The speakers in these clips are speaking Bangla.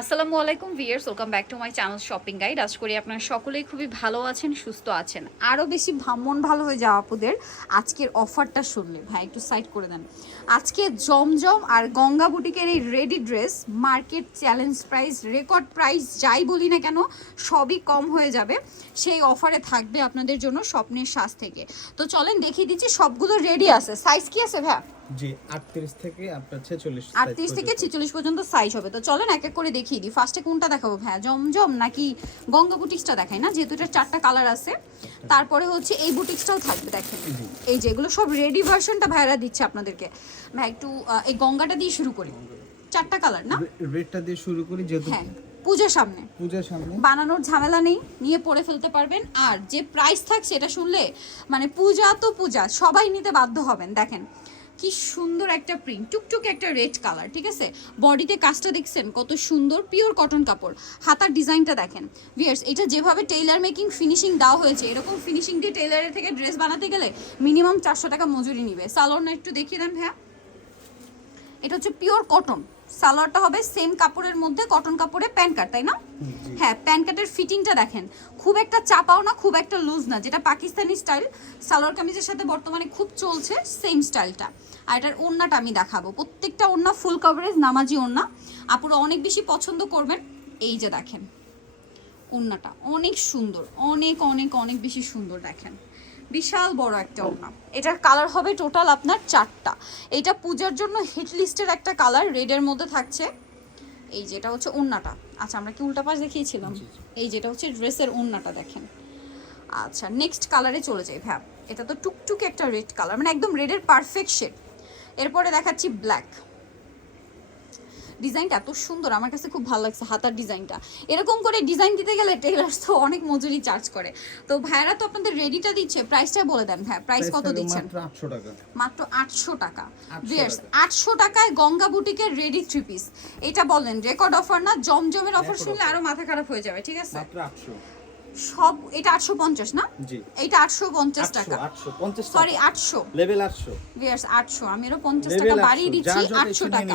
আসসালামু আলাইকুম viewers welcome back to my channel shopping guide. আজ করি আপনারা সকলেই খুবই ভালো আছেন, সুস্থ আছেন। আরও বেশি মন ভালো হয়ে যাওয়া আপুদের আজকের অফারটা শুনলে। ভাই, একটু সাইড করে দেন। আজকে জমজম আর গঙ্গা বুটিকের এই ready dress market challenge price, record price যাই বলি না কেন, সবই কম হয়ে যাবে। সেই অফারে থাকবে আপনাদের জন্য স্বপ্নের শ্বাস থেকে। তো চলেন দেখিয়ে দিচ্ছি, সবগুলো রেডি আছে। সাইজ কি আছে ভাই জি আটত্রিশ থেকে আপনার ছেচল্লিশ আটত্রিশ থেকে ছিচল্লিশ পর্যন্ত সাইজ হবে। তো চলেন এক এক করে দেখিয়ে দিই। ফার্স্টে কোনটা দেখাবো হ্যাঁ জমজম নাকি গঙ্গা বুটিক্সটা দেখাই না? যেহেতু এটা চারটা কালার আছে। তারপরে হচ্ছে এই বুটিক্সটাও থাকবে দেখেন। এই যে এগুলো সব রেডি ভার্সনটা ভাইরা দিচ্ছে আপনাদেরকে। ভাই একটু এই গঙ্গাটা দিয়ে শুরু করি। চারটা কালার না? রেটটা দিয়ে শুরু করি যেহেতু হ্যাঁ পূজার সামনে। পূজার সামনে। বানানোর ঝামেলা নেই নিয়ে পরে ফেলতে পারবেন। আর যে প্রাইস থাকছে এটা শুনলে মানে পূজা তো পূজা সবাই নিতে বাধ্য হবেন দেখেন। কি সুন্দর একটা প্রিন্ট টুকটুক একটা রেড কালার ঠিক আছে? বডিতে কাজটা দেখছেন, কত সুন্দর পিওর কটন কাপড়। হাতার ডিজাইনটা দেখেন। ভিয়ার্স এটা যেভাবে টেইলার মেকিং ফিনিশিং দেওয়া হয়েছে, এরকম ফিনিশিং দিয়ে টেইলারের থেকে ড্রেস বানাতে গেলে মিনিমাম চারশো টাকা মজুরি নিবে। সালোয়ার একটু দেখিয়ে দেন হ্যাঁ এটা হচ্ছে পিওর কটন সালোয়ারটা হবে সেম কাপড়ের মধ্যে কটন কাপড়ে প্যান্ট কাট তাই না? হ্যাঁ প্যান্ট কাটের ফিটিংটা দেখেন। খুব একটা চাপাও না খুব একটা লুজ না যেটা পাকিস্তানি স্টাইল সালোয়ার কামিজের সাথে বর্তমানে খুব চলছে সেম স্টাইলটা আর এটার ওড়নাটা আমি দেখাবো। প্রত্যেকটা ওড়না ফুল কভারেজ নামাজি ওড়না। আপুরা অনেক বেশি পছন্দ করবেন। এই যে দেখেন ওড়নাটা অনেক সুন্দর অনেক অনেক অনেক বেশি সুন্দর দেখেন। বিশাল বড় একটা ওড়না। এটার কালার হবে টোটাল আপনার চারটা। এটা পূজার জন্য হিট লিস্টের একটা কালার রেডের মধ্যে থাকছে। এই যেটা হচ্ছে ওড়নাটা। আচ্ছা আমরা কি উল্টা পাশ দেখিয়েছিলাম? এই যেটা হচ্ছে ড্রেসের ওড়নাটা দেখেন। আচ্ছা নেক্সট কালারে চলে যাই ভ্যাপ এটা তো টুকটুকে একটা রেড কালার মানে একদম রেডের পারফেক্ট শেড এরপরে দেখাচ্ছি ব্ল্যাক ডিজাইনটা এত সুন্দর আমার কাছে খুব ভালো লাগছে হাতার ডিজাইনটা। এরকম করে ডিজাইন দিতে গেলে টেলার্স তো অনেক মজুরি চার্জ করে। তো ভাইরা তো আপনাদের রেডিটা দিচ্ছে প্রাইসটা বলে দেন ভাই প্রাইস কত দিচ্ছেন? মাত্র আটশো টাকা। মাত্র আটশো টাকা। 800 ভিয়ার্স আটশো টাকায় গঙ্গা বুটিকের রেডি থ্রি পিস এটা বলেন রেকর্ড অফার না জমজমের অফার শুনলে আরও মাথা খারাপ হয়ে যাবে ঠিক আছে? মাত্র আটশো। সব এটা আটশো পঞ্চাশ না? জি। এটা আটশো পঞ্চাশ আটশো টাকা। আটশো পঞ্চাশ টাকা। সরি আটশো। লেভেল আটশো। ভিয়ার্স আটশো। আমি আরও পঞ্চাশ টাকা বাড়িয়ে দিচ্ছি যার যত আটশো ইচ্ছে নিয়ে টাকা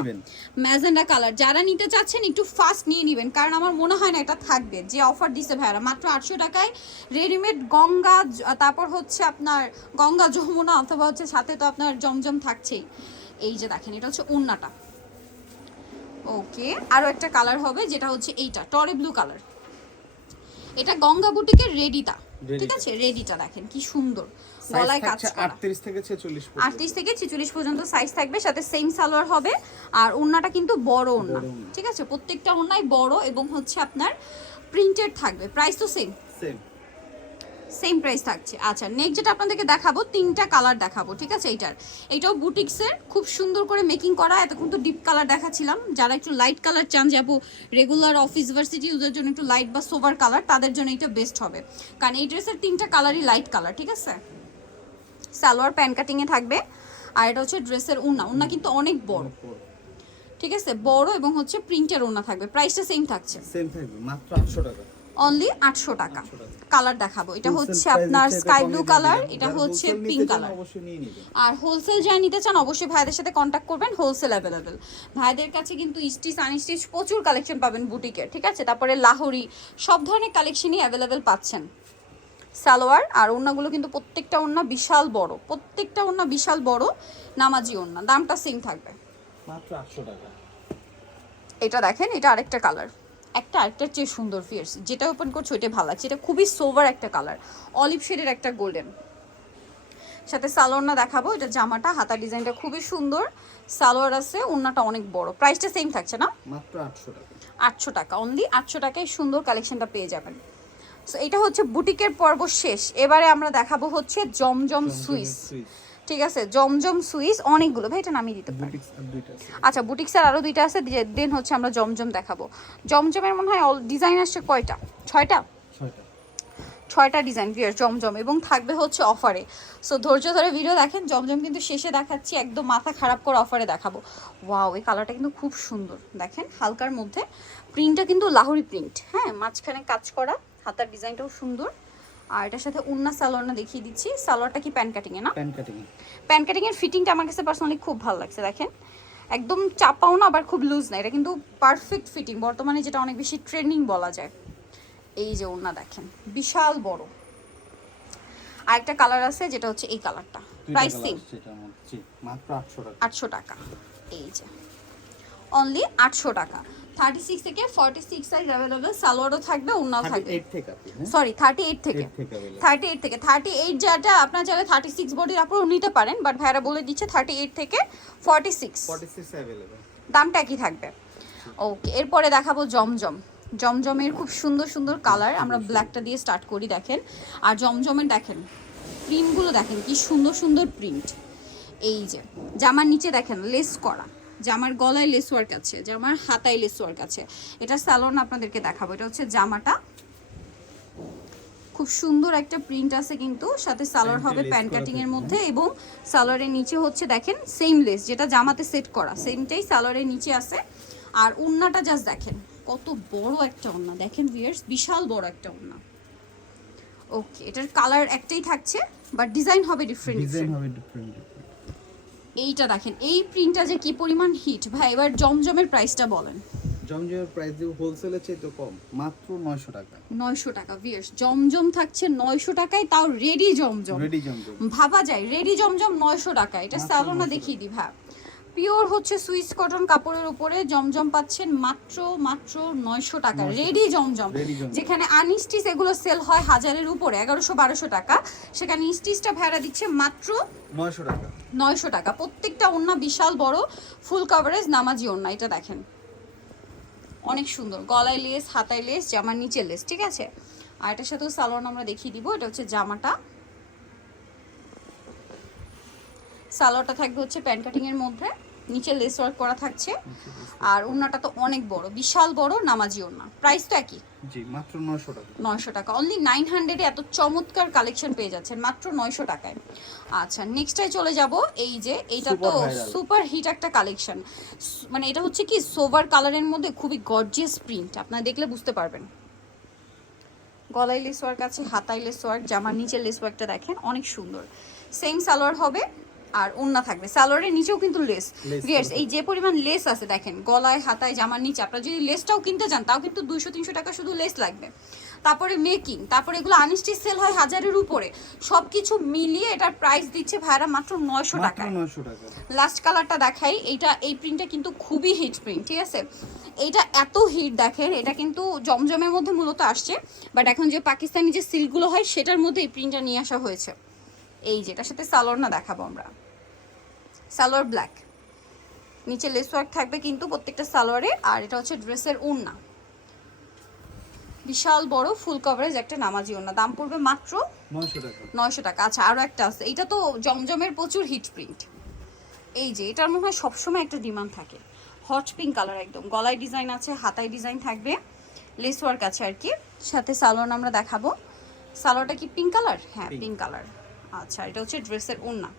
ম্যাজেন্ডা কালার যারা নিতে চাচ্ছেন একটু ফাস্ট নিয়ে নেবেন কারণ আমার মনে হয় না এটা থাকবে। যে অফার দিছে ভাইয়ারা মাত্র আটশো টাকায় রেডিমেড গঙ্গা তারপর হচ্ছে আপনার গঙ্গা যমুনা অথবা হচ্ছে সাথে তো আপনার জমজম থাকছেই। এই যে দেখেন এটা হচ্ছে ওন্নাটা ওকে আরও একটা কালার হবে যেটা হচ্ছে এইটা টরে ব্লু কালার এটা গঙ্গা বুটিকের রেডিটা। ঠিক আছে? রেডিটা দেখেন কি সুন্দর। গলায় কাজ করা। আটত্রিশ থেকে ছেচল্লিশ আটত্রিশ থেকে ছেচল্লিশ পর্যন্ত সাইজ থাকবে সাথে সেম সালোয়ার হবে। আর ওড়নাটা কিন্তু বড় ওড়না। ঠিক আছে? প্রত্যেকটা ওড়নাই বড় এবং হচ্ছে আপনার প্রিন্টেড থাকবে। প্রাইস তো সেম সেম সেম প্রাইস থাকছে। আচ্ছা নেক্সট যেটা আপনাদেরকে দেখাবো তিনটা কালার দেখাবো ঠিক আছে? এইটার। এইটাও বুটিক্সের খুব সুন্দর করে মেকিং করা। এতক্ষণ তো ডিপ কালার দেখাচ্ছিলাম। যারা একটু লাইট কালার চান যাব রেগুলার অফিস ভার্সিটি ইউজের জন্য একটু লাইট বা সোভার কালার তাদের জন্য এটা বেস্ট হবে। কারণ এই ড্রেসের তিনটা কালারই লাইট কালার ঠিক আছে? সালোয়ার প্যান কাটিংয়ে থাকবে। আর এটা হচ্ছে ড্রেসের উন্না উন্না কিন্তু অনেক বড়। ঠিক আছে? বড় এবং হচ্ছে প্রিন্টের ওড়না থাকবে। প্রাইসটা সেম থাকছে। সেম থাকবে মাত্র আটশো টাকা। অনলি আটশো টাকা। 800 টাকা। কালার দেখাবো। এটা হচ্ছে আপনার স্কাই ব্লু কালার এটা হচ্ছে পিঙ্ক কালার আর হোলসেল যারা নিতে চান অবশ্যই ভাইদের সাথে কন্ট্যাক্ট করবেন হোলসেল অ্যাভেলেবেল ভাইদের কাছে কিন্তু স্টিচ আনস্টিচ প্রচুর কালেকশন পাবেন বুটিকের ঠিক আছে? তারপরে লাহোরি সব ধরনের কালেকশনই অ্যাভেলেবেল পাচ্ছেন। সালোয়ার আর ওড়নাগুলো কিন্তু প্রত্যেকটা ওড়না বিশাল বড় প্রত্যেকটা ওড়না বিশাল বড় নামাজি ওড়না দামটা সেম থাকবে। মাত্র আটশো টাকা। এটা দেখেন এটা আরেকটা কালার একটা আরেকটার চেয়ে সুন্দর ফিয়ার্স যেটা ওপেন করছ ওইটা ভালো লাগছে। এটা খুবই সোভার একটা কালার অলিভ শেডের একটা গোল্ডেন সাথে সালোয়ারনা দেখাবো এটা জামাটা হাতা ডিজাইনটা খুবই সুন্দর। সালোয়ার আছে ওড়নাটা অনেক বড়। প্রাইসটা সেম থাকছে না? মাত্র আটশো টাকা। আটশো টাকা অনলি আটশো টাকায় সুন্দর কালেকশনটা পেয়ে যাবেন। সো এটা হচ্ছে বুটিকের পর্ব শেষ। এবারে আমরা দেখাবো হচ্ছে জমজম সুইস। ঠিক আছে জমজম সুইস অনেকগুলো। ভাই এটা নামিয়ে দিতে পারি আচ্ছা বুটিক্সের আরও দুইটা আছে দেন হচ্ছে আমরা জমজম দেখাবো। জমজমের মনে হয় অল ডিজাইন আসছে কয়টা? ছয়টা? ছয়টা। ছয়টা ডিজাইন ভিয়ার জমজম এবং থাকবে হচ্ছে অফারে সো ধৈর্য ধরে ভিডিও দেখেন জমজম কিন্তু শেষে দেখাচ্ছি একদম মাথা খারাপ করে অফারে দেখাবো। ওয়াও এই কালারটা কিন্তু খুব সুন্দর। দেখেন হালকার মধ্যে। প্রিন্টটা কিন্তু লাহোরি প্রিন্ট হ্যাঁ? মাঝখানে কাজ করা হাতার ডিজাইনটাও সুন্দর। আর এটার সাথে উন্না সালোয়ারটা দেখিয়ে দিচ্ছি। সালোয়ারটা কি প্যান কাটিংয়ে না? প্যান কাটিং প্যান কাটিংয়ের ফিটিংটা আমার কাছে পার্সোনালি খুব ভালো লাগছে দেখেন। একদম চাপাও না আবার খুব লুজ না। এটা কিন্তু পারফেক্ট ফিটিং বর্তমানে যেটা অনেক বেশি ট্রেন্ডিং বলা যায়। এই যে ওড়না দেখেন। বিশাল বড়। আর একটা কালার আছে যেটা হচ্ছে এই কালারটা প্রাইস সেম মাত্র আটশো টাকা। আটশো টাকা। এই যে। অনলি আটশো টাকা। থার্টি সিক্স থেকে ফর্টি সিক্স সাইজ অ্যাভেলেবেল সালোয়ারও থাকবে থার্টি থাকবে। হ্যাঁ? সরি থার্টি এইট থেকে। থার্টি এইট থেকে। থার্টি এইট যেটা আপনার চাইলে থার্টি সিক্স বডির আপনারও নিতে পারেন বাট ভাইরা বলে দিচ্ছে থার্টি এইট থেকে ফর্টি সিক্স দামটা একই থাকবে। ওকে এরপরে দেখাবো জমজম। জমজমের খুব সুন্দর সুন্দর কালার আমরা ব্ল্যাকটা দিয়ে স্টার্ট করি দেখেন। আর জমজমের দেখেন প্রিন্টগুলো দেখেন কি সুন্দর সুন্দর প্রিন্ট এই যে জামার নিচে দেখেন লেস করা। জামার গলায় লেস ওয়ার্ক আছে জামার হাতায় লেস ওয়ার্ক আছে। এটা স্যালোন আপনাদেরকে দেখাবো। এটা হচ্ছে জামাটা। খুব সুন্দর একটা প্রিন্ট আছে কিন্তু সাথে সালোয়ার হবে প্যান্ট কাটিং এর মধ্যে এবং সালোয়ারের নিচে হচ্ছে দেখেন সেম লেস যেটা জামাতে সেট করা। সেমটাই সালোয়ারের নিচে আছে। আর উন্নাটা জাস্ট দেখেন কত বড় একটা ওন্না। দেখেন ভিয়ার্স বিশাল বড় একটা ওন্না। ওকে এটার কালার একটাই থাকছে বাট ডিজাইন হবে ডিফারেন্ট ডিজাইন হবে ডিফারেন্ট এইটা দেখেন এই প্রিন্টটা যে কি পরিমাণ হিট ভাই এবার জমজমের প্রাইসটা বলেন। জমজমের প্রাইস দিয়ে হোলসেলের চেয়ে তো কম মাত্র 900 টাকা। নয়শো টাকা ভিয়ার্স জমজম থাকছে নয়শো টাকায় তাও রেডি জমজম। রেডি জমজম। ভাবা যায় রেডি জমজম নয়শো টাকা এটা স্যালোনা দেখিয়ে দিই ভাব পিওর হচ্ছে সুইস কটন কাপড়ের উপরে জমজম পাচ্ছেন মাত্র মাত্র নয়শো টাকা রেডি জমজম। যেখানে আনস্টিচ এগুলো সেল হয় হাজারের উপরে এগারোশো বারোশো টাকা সেখানে স্টিচটা ভাড়া দিচ্ছে মাত্র 900 টাকা। নয়শো টাকা। প্রত্যেকটা ওড়না বিশাল বড় ফুল কাভারেজ নামাজি ওড়না, এটা দেখেন। অনেক সুন্দর। গলায় লেস হাতায় লেস জামার নিচের লেস ঠিক আছে? আর এটার সাথেও সালোয়ার আমরা দেখিয়ে দিব, এটা হচ্ছে জামাটা। সালোয়ারটা থাকবে হচ্ছে প্যান্ট কাটিংয়ের মধ্যে। নিচে লেস ওয়ার্ক করা থাকছে। আর ওন্নাটা তো অনেক বড় বিশাল বড় নামাজি ওন্না প্রাইস তো একই? জি মাত্র 900 টাকা। নয়শো টাকা। অনলি নাইন হান্ড্রেডে এত চমৎকার কালেকশন পেয়ে যাচ্ছেন মাত্র নয়শো টাকায়। আচ্ছা নেক্সটটাই চলে যাব। এই যে এইটা তো সুপার হিট একটা কালেকশন মানে এটা হচ্ছে কি সোভার কালারের মধ্যে খুবই গর্জিয়াস প্রিন্ট আপনারা দেখলে বুঝতে পারবেন। গলায় লেস ওয়ার্ক আছে হাতায় লেস ওয়ার্ক জামার নিচের লেস ওয়ার্কটা দেখেন অনেক সুন্দর। সেম সালোয়ার হবে আর ওন্না থাকবে। সালোয়ারের নিচেও কিন্তু লেস ভিয়ার্স এই যে পরিমাণ লেস আছে দেখেন গলায় হাতায় জামার নিচে আপনারা যদি লেসটাও কিনতে যান তাও কিন্তু দুইশো তিনশো টাকা শুধু লেস লাগবে। তারপরে মেকিং তারপরে এগুলো আনস্টিচ সেল হয় হাজারের উপরে। সব কিছু মিলিয়ে এটার প্রাইস দিচ্ছে ভাইরা মাত্র নয়শো মাত্র টাকায়। 900 টাকা। লাস্ট কালারটা দেখাই এইটা এই প্রিন্টটা কিন্তু খুবই হিট প্রিন্ট ঠিক আছে? এইটা এত হিট দেখেন এটা কিন্তু জমজমের মধ্যে মূলত আসছে বাট এখন যে পাকিস্তানি যে সিল্কগুলো হয় সেটার মধ্যে এই প্রিন্টটা নিয়ে আসা হয়েছে। এই যেটার সাথে সালোয়ার না দেখাবো আমরা। সালোয়ার ব্ল্যাক নিচে লেস ওয়ার্ক থাকবে কিন্তু প্রত্যেকটা সালোয়ারে আর এটা হচ্ছে ড্রেসের ওড়না বিশাল বড় ফুল কভারেজ একটা নামাজি ওড়না দাম পড়বে মাত্র নয়শো টাকা। আচ্ছা আরও একটা আছে। এটা তো জমজমের প্রচুর হিট প্রিন্ট এই যে এটার মনে হয় সবসময় একটা ডিমান্ড থাকে। হট পিঙ্ক কালার একদম। গলায় ডিজাইন আছে হাতায় ডিজাইন থাকবে। লেস ওয়ার্ক আছে আর কি। সাথে সালোয়ার আমরা দেখাবো। সালোয়ারটা কি পিঙ্ক কালার হ্যাঁ পিঙ্ক কালার আচ্ছা এটা হচ্ছে ড্রেসের ওড়না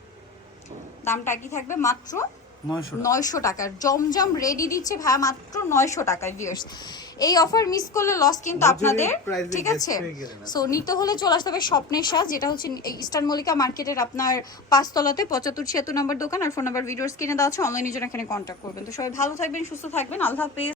দামটা কি থাকবে মাত্র 900 টাকা। নয়শো টাকার। জমজম রেডি দিচ্ছে ভাই মাত্র নয়শো টাকায় ভিউয়ার্স এই অফার মিস করলে লস কিন্তু আপনাদের ঠিক আছে? সো নিতে হলে চলে আসতে হবে স্বপ্নের সাজ যেটা হচ্ছে ইস্টার্ন মল্লিকা মার্কেটের আপনার পাঁচতলাতে পঁচাত্তর ছিয়াত্তর নম্বর দোকান আর ফোন নাম্বার ভিডিওস কিনে দেওয়া আছে অনলাইনের জন্য এখানে কন্ট্যাক্ট করবেন। তো সবাই ভালো থাকবেন সুস্থ থাকবেন আল্লাহ হাফেজ।